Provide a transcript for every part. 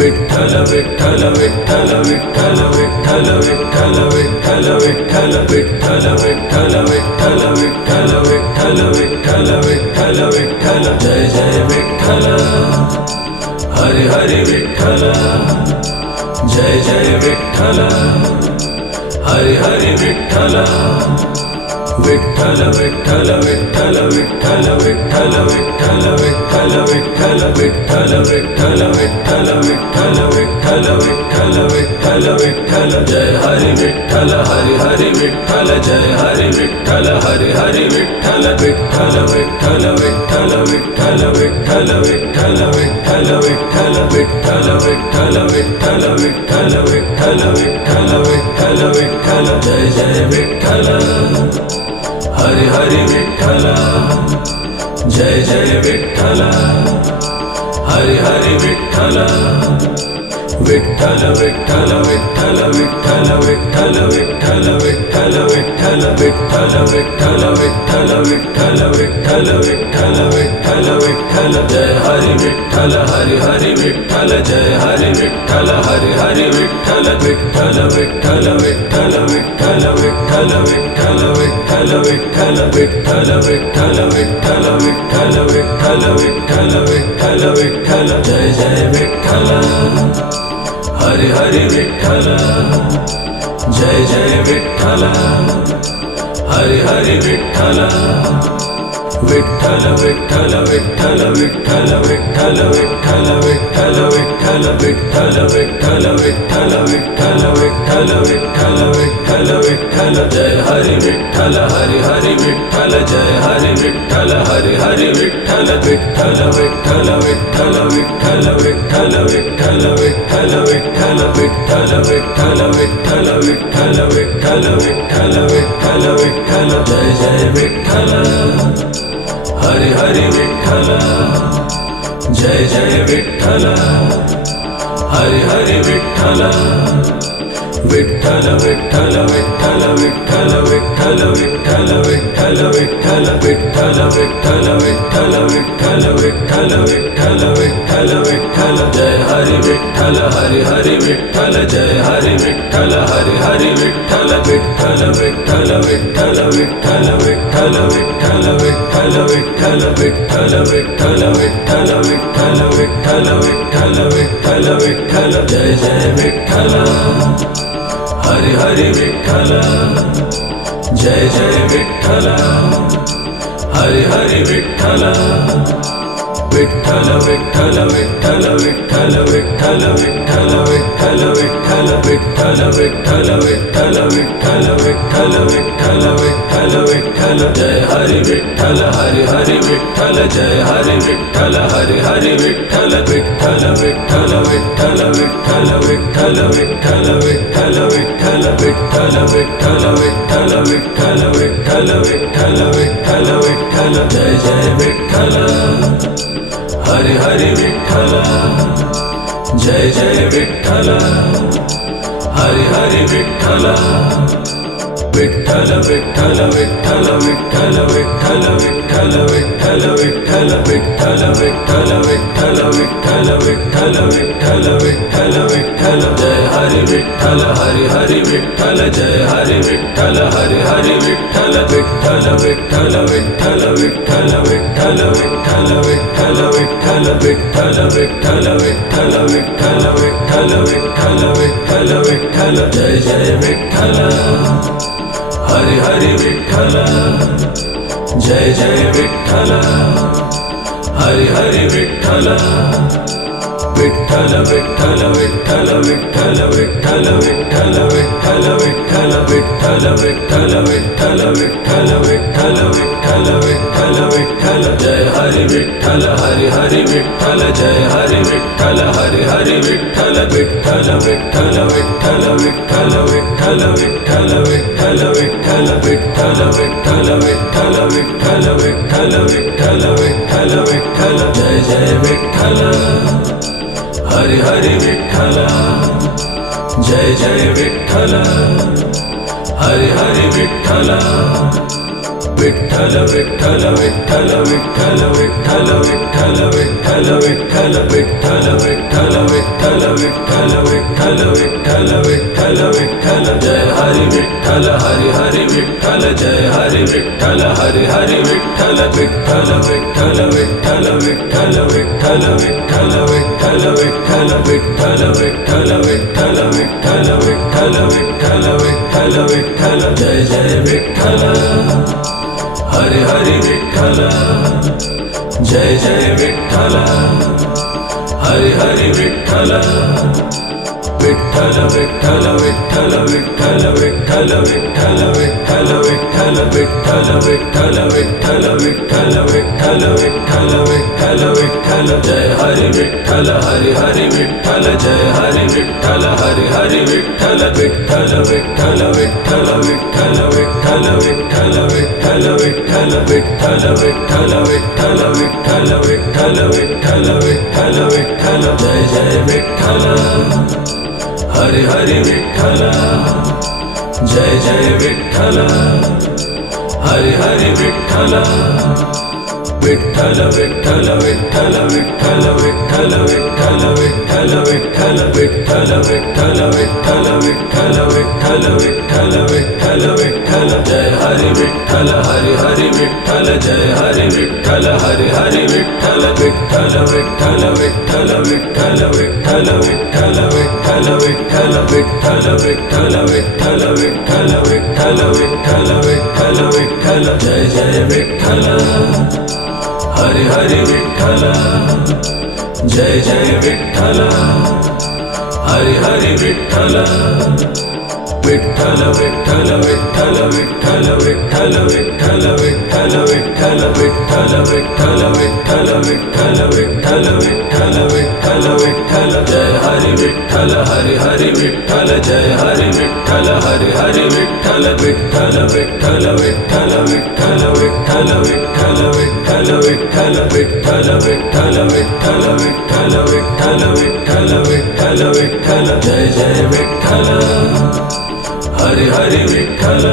Vitthal Vitthal Vitthal Vitthal Vitthal Vitthal Vitthal Vitthal Vitthal Vitthal Vitthal Vitthal Vitthal Vitthal Vitthal Vitthal Jai Jai Vitthal Hari Hari Vitthal Jai Jai Vitthal Hari Hari Vitthal Vitthal Vitthal Vitthal Vitthal Vitthal Vitthal Vitthal Vitthal Vitthal Vitthal Vitthal Vitthal Vitthal Vitthal Vitthal Vitthal Jai Hari Vitthal Hari Hari Vitthal Jai Hari Vitthal Hari Hari Vitthal Vitthal Vitthal Vitthal Vitthal Vitthal Vitthal Vitthal Vitthal Vitthal Vitthal Vitthal Vitthal Vitthal Vitthal Vitthal Vitthal Jai Jai Vitthal Hari Hari Vitthal Jai Jai Vitthal Hari Hari Vitthal Vitthal Vitthal Vitthal Vitthal Vitthal Vitthal Vitthal Vitthal Vitthal Vitthal Vitthal Vitthal Vitthal Vitthal Vitthal Vitthal Jai Hari Vitthal Hari Hari Vitthal Jai Hari Vitthal Hari Hari Vitthal Vitthal Vitthal Vitthal Vitthal Vitthal Vitthal Vitthal Vitthal Vitthal Vitthal Vitthal Vitthal Vitthal Vitthal Vitthal Vitthal Jai Jai Vitthal Hari Hari Vitthal Jai Jai Vitthal Hari Hari Vitthal Vitthal Vitthal Vitthal Vitthal Vitthal Vitthal Vitthal Vitthal Vitthal Vitthal Vitthal Vitthal Vitthal Vitthal Vitthal Vitthal Jai Hari Vitthal Hari Hari Vitthal Jai Hari Vitthal Hari Hari Vitthal Vitthal Vitthal Vitthal Vitthal Vitthal Vitthal Vitthal Vitthal Vitthal Vitthal Vitthal Vitthal Vitthal Vitthal Vitthal Vitthal Jai Jai Vitthal Hari Hari Vitthal Jai Jai Vitthal Hari Hari Vitthal Vitthal Vitthal Vitthal Vitthal Vitthal Vitthal Vitthal Vitthal Vitthal Vitthal Vitthal Vitthal Vitthal Vitthal Vitthal Vitthal Jai Hari Vitthal Hari Hari Vitthal Jai Hari Vitthal Hari Hari Vitthal Vitthal Vitthal Vitthal Vitthal Vitthal Vitthal Vitthal Vitthal Vitthal Vitthal Vitthal Vitthal Vitthal Vitthal Vitthal Vitthal Jai Jai Vitthal Hari Hari Vitthal Jai Jai Vitthal Hari Hari Vitthal Vitthal Vitthal Vitthal Vitthal Vitthal Vitthal Vitthal Vitthal Vitthal Vitthal Vitthal Vitthal Vitthal Vitthal Vitthal Vitthal Jai Hari Vitthal Hari Hari Vitthal Jai Hari Vitthal Hari Hari Vitthal Vitthal Vitthal Vitthal Vitthal Vitthal Vitthal Vitthal Vitthal Vitthal Vitthal Vitthal Vitthal Vitthal Vitthal Vitthal Vitthal Jai Jai Vitthal Hari Hari Vitthal Jai Jai Vitthal Hari Hari Vitthal Vitthal Vitthal Vitthal Vitthal Vitthal Vitthal Vitthal Vitthal Vitthal Vitthal Vitthal Vitthal Vitthal Vitthal Vitthal Vitthal Jai Hari Vitthal Hari Hari Vitthal Jai Hari Vitthal Hari Hari Vitthal Vitthal Vitthal Vitthal Vitthal Vitthal Vitthal Vitthal Vitthal Vitthal Vitthal Vitthal Vitthal Vitthal Vitthal Vitthal Vitthal Jai Jai Vitthal Hari Hari Vitthal Jai Jai Vitthal Hari Hari Vitthal Vitthal Vitthal Vitthal Vitthal Vitthal Vitthal Vitthal Vitthal Vitthal Vitthal Vitthal Vitthal Vitthal Vitthal Vitthal Vitthal Jai Hari Vitthal Hari Hari Vitthal Jai Hari Vitthal Hari Hari Vitthal Vitthal Vitthal Vitthal Vitthal Vitthal Vitthal Vitthal Vitthal Vitthal Vitthal Vitthal Vitthal Vitthal Vitthal Vitthal Vitthal Jai Jai Vitthal Hari Hari Vitthal Jai Jai Vitthal Hari Hari Vitthal Vitthal Vitthal Vitthal Vitthal Vitthal Vitthal Vitthal Vitthal Vitthal Vitthal Vitthal Vitthal Vitthal Vitthal Vitthal Vitthal Jai Hari Vitthal Hari Hari Vitthal Jai Hari Vitthal Hari Hari Vitthal Vitthal Vitthal Vitthal Vitthal Vitthal Vitthal Vitthal Vitthal Vitthal Vitthal Vitthal Vitthal Vitthal Vitthal Vitthal Vitthal Jai Jai Vitthal Hari Hari Vitthal Jai Jai Vitthal Hari Hari Vitthal Vitthal Vitthal Vitthal Vitthal Vitthal Vitthal Vitthal Vitthal Vitthal Vitthal Vitthal Vitthal Vitthal Vitthal Vitthal Vitthal Jai Hari Vitthal Hari Hari Vitthal Jai Hari Vitthal Hari Hari Vitthal Vitthal Vitthal Vitthal Vitthal Vitthal Vitthal Vitthal Vitthal Vitthal Vitthal Vitthal Vitthal Vitthal Vitthal Vitthal Vitthal Jai Jai Vitthal Hari Hari Vitthal Jai Jai Vitthal Hari Hari Vitthal Vitthal Vitthal Vitthal Vitthal Vitthal Vitthal Vitthal Vitthal Vitthal Vitthal Vitthal Vitthal Vitthal Vitthal Vitthal Vitthal Jai Hari Vitthal Hari Hari Vitthal Jai Hari Vitthal Hari Hari Vitthal Vitthal Vitthal Vitthal Vitthal Vitthal Vitthal Vitthal Vitthal Vitthal Vitthal Vitthal Vitthal Vitthal Vitthal Vitthal Vitthal Jai Jai Vitthal Hari Hari Vitthal Jai Jai Vitthal Hari Hari Vitthal Vitthal Vitthal Vitthal Vitthal Vitthal Vitthal Vitthal Vitthal Vitthal Vitthal Vitthal Vitthal Vitthal Vitthal Vitthal Vitthal Jai Hari Vitthal Hari Hari Vitthal Jai Hari Vitthal Hari Hari Vitthal Vitthal Vitthal Vitthal Vitthal Vitthal Vitthal Vitthal Vitthal Vitthal Vitthal Vitthal Vitthal Vitthal Vitthal Vitthal Vitthal Jai Jai Vitthal Hari Hari Vitthal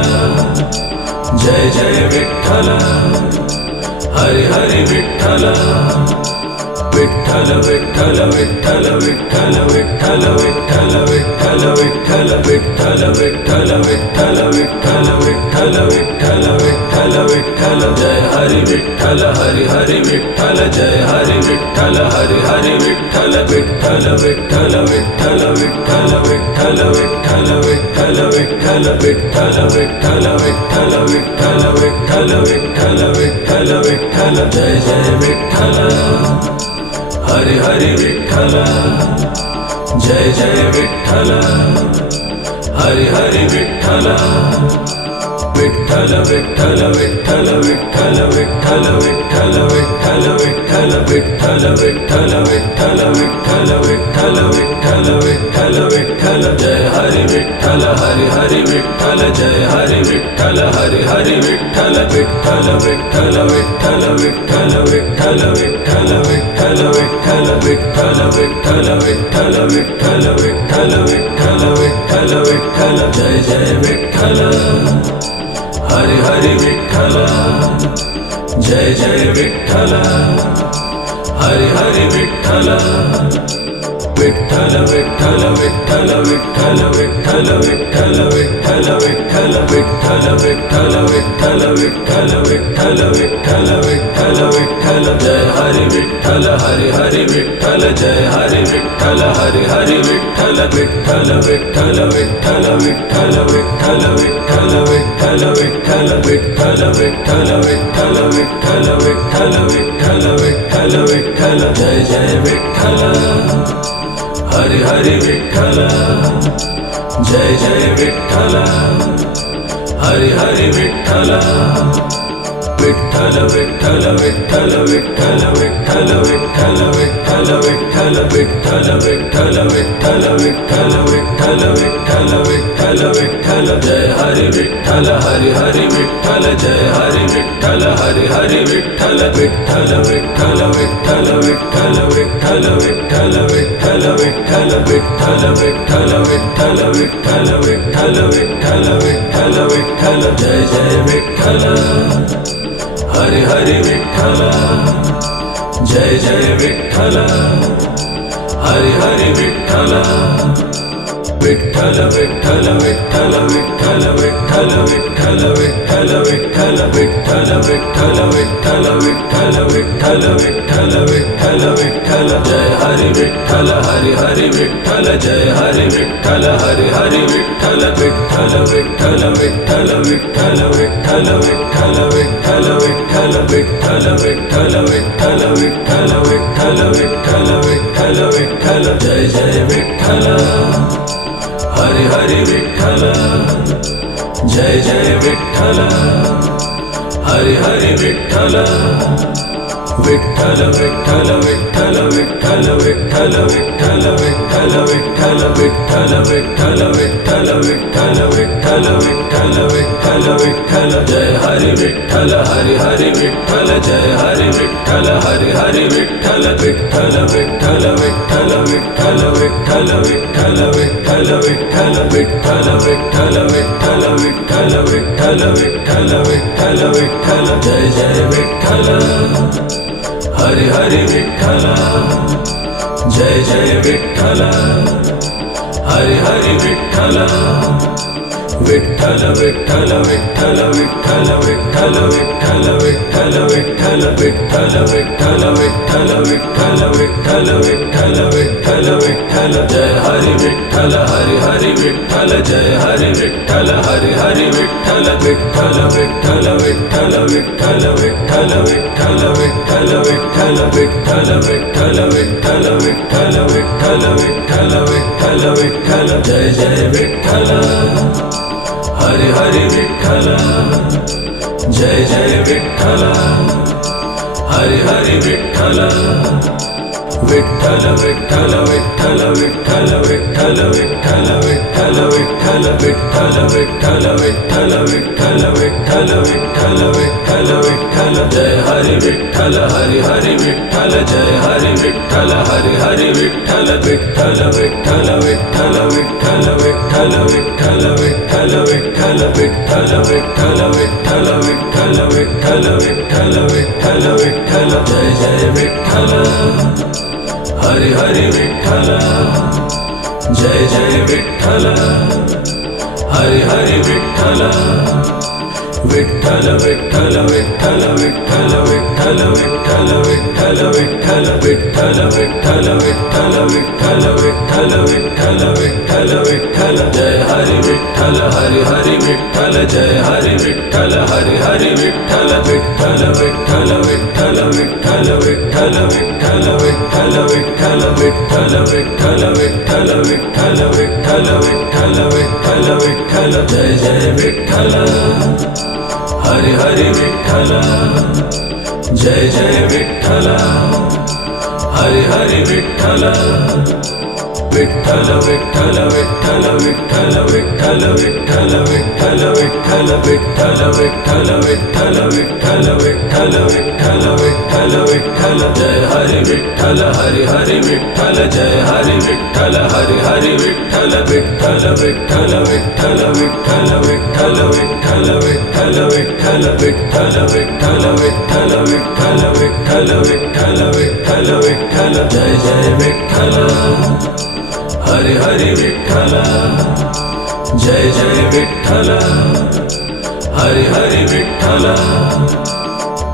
Jai Jai Vitthal Hari Hari Vitthal Vitthal Vitthal Vitthal Vitthal Vitthal Vitthal Vitthal Vitthal Vitthal Vitthal Vitthal Vitthal Vitthal Vitthal Vitthal Vitthal Jai Hari Vitthal Hari Hari Vitthal Jai Hari Vitthal Hari Hari Vitthal Vitthal Vitthal Vitthal Vitthal Vitthal Vitthal Vitthal Vitthal Vitthal Vitthal Vitthal Vitthal Vitthal Vitthal Vitthal Vitthal Jai Jai Vitthal Hari Hari Vitthal Jai Jai Vitthal Hari Hari Vitthal Vitthal Vitthal Vitthal Vitthal Vitthal Vitthal Vitthal Vitthal Vitthal Vitthal Vitthal Vitthal Vitthal Vitthal Vitthal Vitthal Jai Hari Vitthal Hari Hari Vitthal Jai Hari Vitthal Hari Hari Vitthal Vitthal Vitthal Vitthal Vitthal Vitthal Vitthal Vitthal Vitthal Vitthal Vitthal Vitthal Vitthal Vitthal Vitthal Vitthal Vitthal Jai Jai Vitthal Hari Hari Vitthal Jai Jai Vitthal Hari Hari Vitthal Vitthal Vitthal Vitthal Vitthal Vitthal Vitthal Vitthal Vitthal Vitthal Vitthal Vitthal Vitthal Vitthal Vitthal Vitthal Vitthal Jai Hari Vitthal Hari Hari Vitthal Jai Hari Vitthal Hari Hari Vitthal Vitthal Vitthal Vitthal Vitthal Vitthal Vitthal Vitthal Vitthal Vitthal Vitthal Vitthal Vitthal Vitthal Vitthal Vitthal Vitthal Jai Jai Vitthal Hari Hari Vitthal Jai Jai Vitthal Hari Hari Vitthal Vitthal Vitthal Vitthal Vitthal Vitthal Vitthal Vitthal Vitthal Vitthal Vitthal Vitthal Vitthal Vitthal Vitthal Vitthal Vitthal Vitthal Jai Hari Vitthal Hari Hari Vitthal Jai Hari Vitthal Hari Hari Vitthal Vitthal Vitthal Vitthal Vitthal Vitthal Vitthal Vitthal Vitthal Vitthal Vitthal Vitthal Vitthal Vitthal Vitthal Vitthal Vitthal Jai Jai Vitthal Hari Hari Vitthal Jai Jai Vitthal Hari Hari Vitthal Vitthal Vitthal Vitthal Vitthal Vitthal Vitthal Vitthal Vitthal Vitthal Vitthal Vitthal Vitthal Vitthal Vitthal Vitthal Vitthal Jai Hari Vitthal Hari Hari Vitthal Jai Hari Vitthal Hari Hari Vitthal Vitthal Vitthal Vitthal Vitthal Vitthal Vitthal Vitthal Vitthal Vitthal Vitthal Vitthal Vitthal Vitthal Vitthal Vitthal Vitthal Jai Jai Vitthal Hari Hari Vitthal Jai Jai Vitthal Hari Hari Vitthal Vitthal Vitthal Vitthal Vitthal Vitthal Vitthal Vitthal Vitthal Vitthal Vitthal Vitthal Vitthal Vitthal Vitthal Vitthal Vitthal Jai Hari Vitthal Hari Hari Vitthal Jai Hari Vitthal Hari Hari Vitthal Vitthal Vitthal Vitthal Vitthal Vitthal Vitthal Vitthal Vitthal Vitthal Vitthal Vitthal Vitthal Vitthal Vitthal Vitthal Vitthal Jai Jai Vitthal Hari Hari Vitthal Jai Jai Vitthal Hari Hari Vitthal Vitthal Vitthal Vitthal Vitthal Vitthal Vitthal Vitthal Vitthal Vitthal Vitthal Vitthal Vitthal Vitthal Vitthal Vitthal Vitthal Jai Hari Vitthal Hari Hari Vitthal Jai Hari Vitthal Hari Hari Vitthal Vitthal Vitthal Vitthal Vitthal Vitthal Vitthal Vitthal Vitthal Vitthal Vitthal Vitthal Vitthal Vitthal Vitthal Vitthal Vitthal Jai Jai Vitthal Hari Hari Vitthal Jai Jai Vitthal Hari Hari Vitthal Vitthal Vitthal Vitthal Vitthal Vitthal Vitthal Vitthal Vitthal Vitthal Vitthal Vitthal Vitthal Vitthal Vitthal Vitthal Vitthal Jai Hari Vitthal Hari Hari Vitthal Jai Hari Vitthal Hari Hari Vitthal Vitthal Vitthal Vitthal Vitthal Vitthal Vitthal Vitthal Vitthal Vitthal Vitthal Vitthal Vitthal Vitthal Vitthal Vitthal Vitthal Jai Jai Vitthal Hari Hari Vitthal Jai Jai Vitthal Hari Hari Vitthal Vitthal Vitthal Vitthal Vitthal Vitthal Vitthal Vitthal Vitthal Vitthal Vitthal Vitthal Vitthal Vitthal Vitthal Vitthal Vitthal Jai Hari Vitthal Hari Hari Vitthal Jai Hari Vitthal Hari Hari Vitthal Vitthal Vitthal Vitthal Vitthal Vitthal Vitthal Vitthal Vitthal Vitthal Vitthal Vitthal Vitthal Vitthal Vitthal Vitthal Vitthal Jai Jai Vitthal Hari Hari Vitthal Jai Jai Vitthal Hari Hari Vitthal Vitthal Vitthal Vitthal Vitthal Vitthal Vitthal Vitthal Vitthal Vitthal Vitthal Vitthal Vitthal Vitthal Vitthal Vitthal Vitthal Jai Hari Vitthal Hari Hari Vitthal Jai Hari Vitthal Hari Hari Vitthal Vitthal Vitthal Vitthal Vitthal Vitthal Vitthal Vitthal Vitthal Vitthal Vitthal Vitthal Vitthal Vitthal Vitthal Vitthal Vitthal Jai Jai Vitthal Hari Hari Vitthal Jai Jai Vitthal Hari Hari Vitthal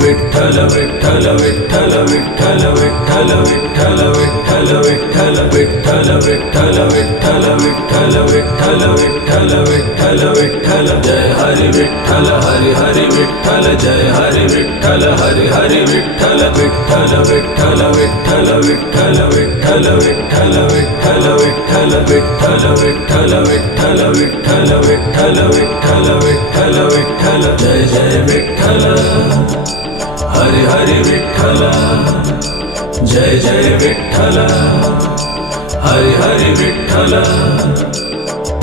Vitthal Vitthal Vitthal Vitthal Vitthal Vitthal Vitthal Vitthal Vitthal Vitthal Vitthal Vitthal Vitthal Vitthal Vitthal Vitthal Jai Hari Vitthal Hari Hari Vitthal Jai Hari Vitthal Hari Hari Vitthal Vitthal Vitthal Vitthal Vitthal Vitthal Vitthal Vitthal Vitthal Vitthal Vitthal Vitthal Vitthal Vitthal Vitthal Vitthal Vitthal Jai Jai Vitthal Hari Hari Vitthal Jai Jai Vitthal Hari Hari Vitthal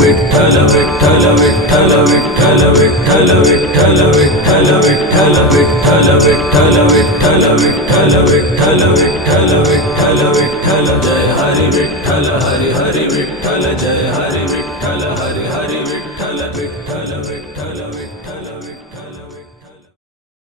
Vitthal Vitthal Vitthal Vitthal Vitthal Vitthal Vitthal Vitthal Vitthal Vitthal Vitthal Vitthal Vitthal Vitthal Vitthal Vitthal Jai Hari Vitthal Hari Hari Vitthal Jai Hari Vitthal Hari